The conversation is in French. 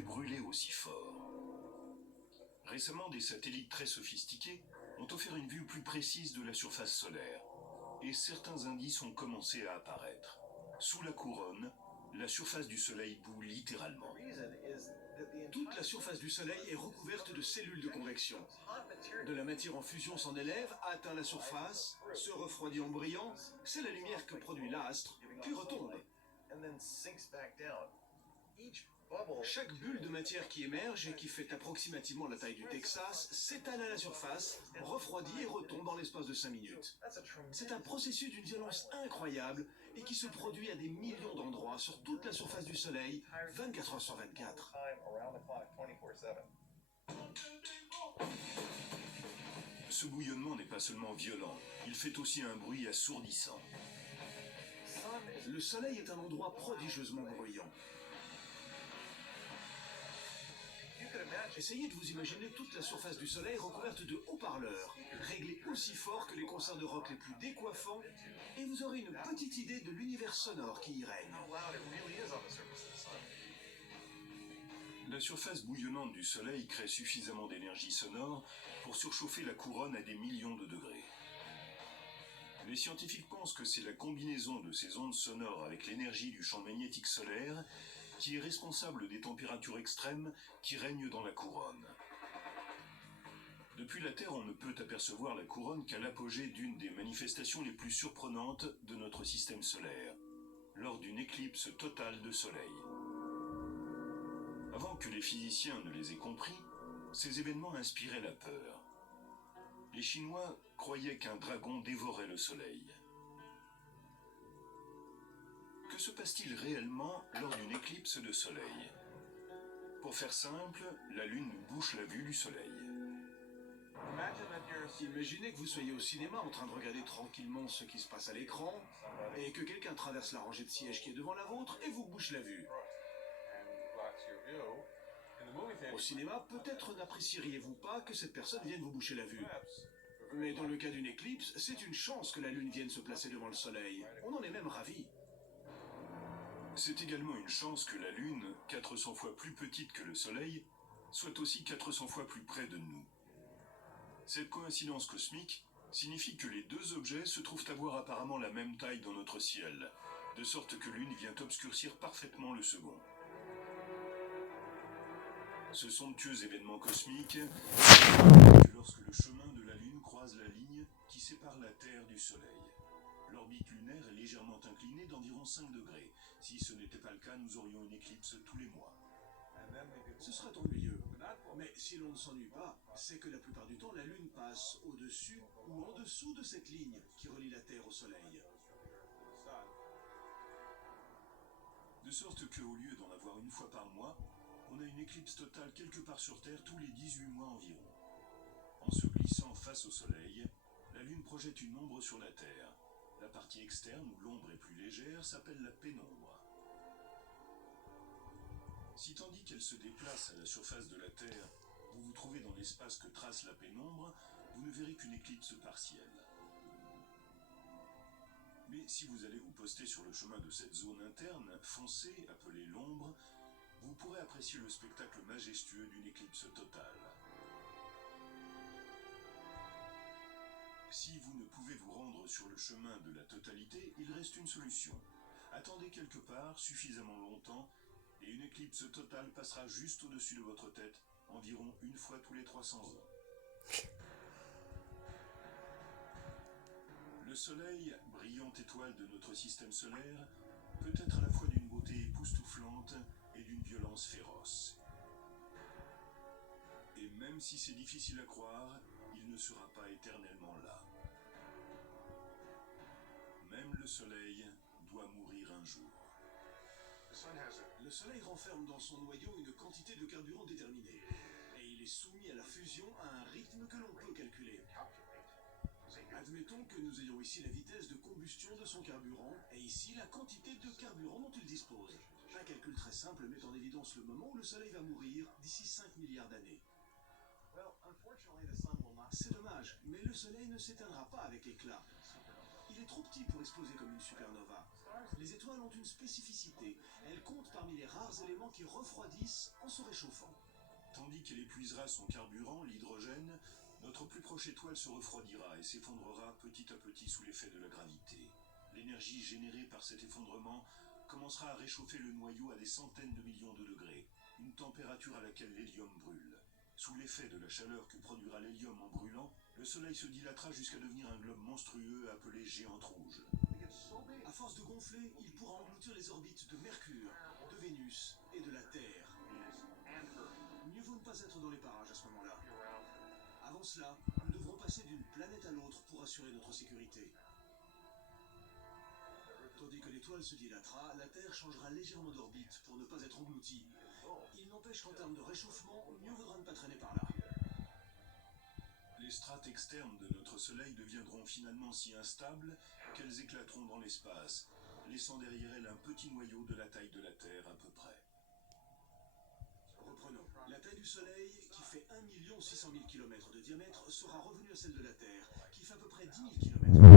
pouvait brûler aussi fort. Récemment, des satellites très sophistiqués ont offert une vue plus précise de la surface solaire, et certains indices ont commencé à apparaître. Sous la couronne, la surface du Soleil bout littéralement. Toute la surface du Soleil est recouverte de cellules de convection. De la matière en fusion s'en élève, atteint la surface, se refroidit en brillant. C'est la lumière que produit l'astre, puis retombe. Chaque bulle de matière qui émerge et qui fait approximativement la taille du Texas s'étale à la surface, refroidit et retombe en l'espace de 5 minutes. C'est un processus d'une violence incroyable et qui se produit à des millions d'endroits sur toute la surface du Soleil, 24 heures sur 24. Ce bouillonnement n'est pas seulement violent, il fait aussi un bruit assourdissant. Le Soleil est un endroit prodigieusement bruyant. Essayez de vous imaginer toute la surface du Soleil recouverte de haut-parleurs, réglés aussi fort que les concerts de rock les plus décoiffants, et vous aurez une petite idée de l'univers sonore qui y règne. La surface bouillonnante du Soleil crée suffisamment d'énergie sonore pour surchauffer la couronne à des millions de degrés. Les scientifiques pensent que c'est la combinaison de ces ondes sonores avec l'énergie du champ magnétique solaire qui est responsable des températures extrêmes qui règnent dans la couronne. Depuis la Terre, on ne peut apercevoir la couronne qu'à l'apogée d'une des manifestations les plus surprenantes de notre système solaire, lors d'une éclipse totale de Soleil. Avant que les physiciens ne les aient compris, ces événements inspiraient la peur. Les Chinois croyaient qu'un dragon dévorait le Soleil. Que se passe-t-il réellement lors d'une éclipse de Soleil? Pour faire simple, la Lune bouche la vue du Soleil. Imaginez que vous soyez au cinéma en train de regarder tranquillement ce qui se passe à l'écran et que quelqu'un traverse la rangée de sièges qui est devant la vôtre et vous bouche la vue. Au cinéma, peut-être n'apprécieriez-vous pas que cette personne vienne vous boucher la vue. Mais dans le cas d'une éclipse, c'est une chance que la Lune vienne se placer devant le Soleil. On en est même ravis. C'est également une chance que la Lune, 400 fois plus petite que le Soleil, soit aussi 400 fois plus près de nous. Cette coïncidence cosmique signifie que les deux objets se trouvent avoir apparemment la même taille dans notre ciel, de sorte que l'une vient obscurcir parfaitement le second. Ce somptueux événement cosmique que lorsque le chemin de la Lune croise la ligne qui sépare la Terre du Soleil. L'orbite lunaire est légèrement inclinée d'environ 5 degrés. Si ce n'était pas le cas, nous aurions une éclipse tous les mois. Ce serait ennuyeux. Mais si l'on ne s'ennuie pas, c'est que la plupart du temps, la Lune passe au-dessus ou en dessous de cette ligne qui relie la Terre au Soleil. De sorte qu'au lieu d'en avoir une fois par mois, on a une éclipse totale quelque part sur Terre tous les 18 mois environ. En se glissant face au Soleil, la Lune projette une ombre sur la Terre. La partie externe, où l'ombre est plus légère, s'appelle la pénombre. Si tandis qu'elle se déplace à la surface de la Terre, vous vous trouvez dans l'espace que trace la pénombre, vous ne verrez qu'une éclipse partielle. Mais si vous allez vous poster sur le chemin de cette zone interne, foncée, appelée l'ombre, vous pourrez apprécier le spectacle majestueux d'une éclipse totale. Si vous ne pouvez vous rendre sur le chemin de la totalité, il reste une solution. Attendez quelque part suffisamment longtemps et une éclipse totale passera juste au-dessus de votre tête, environ une fois tous les 300 ans. Le Soleil, brillante étoile de notre système solaire, peut être à la fois d'une beauté époustouflante et d'une violence féroce. Et même si c'est difficile à croire, il ne sera pas éternellement là. Même le Soleil doit mourir un jour. Le Soleil renferme dans son noyau une quantité de carburant déterminée. Et il est soumis à la fusion à un rythme que l'on peut calculer. Admettons que nous ayons ici la vitesse de combustion de son carburant et ici la quantité de carburant dont il dispose. Un calcul très simple met en évidence le moment où le Soleil va mourir d'ici 5 milliards d'années. C'est dommage, mais le Soleil ne s'éteindra pas avec éclat. Il est trop petit pour exploser comme une supernova. Les étoiles ont une spécificité. Elles comptent parmi les rares éléments qui refroidissent en se réchauffant. Tandis qu'elle épuisera son carburant, l'hydrogène, notre plus proche étoile se refroidira et s'effondrera petit à petit sous l'effet de la gravité. L'énergie générée par cet effondrement commencera à réchauffer le noyau à des centaines de millions de degrés, une température à laquelle l'hélium brûle. Sous l'effet de la chaleur que produira l'hélium en brûlant, le Soleil se dilatera jusqu'à devenir un globe monstrueux appelé géante rouge. À force de gonfler, il pourra engloutir les orbites de Mercure, de Vénus et de la Terre. Mieux vaut ne pas être dans les parages à ce moment-là. Avant cela, nous devrons passer d'une planète à l'autre pour assurer notre sécurité. Tandis que l'étoile se dilatera, la Terre changera légèrement d'orbite pour ne pas être engloutie. Il n'empêche qu'en termes de réchauffement, mieux vaudra ne pas traîner par là. Les strates externes de notre Soleil deviendront finalement si instables qu'elles éclateront dans l'espace, laissant derrière elles un petit noyau de la taille de la Terre à peu près. Reprenons. La taille du Soleil, qui fait 1 600 000 km de diamètre, sera revenue à celle de la Terre, qui fait à peu près 10 000 km.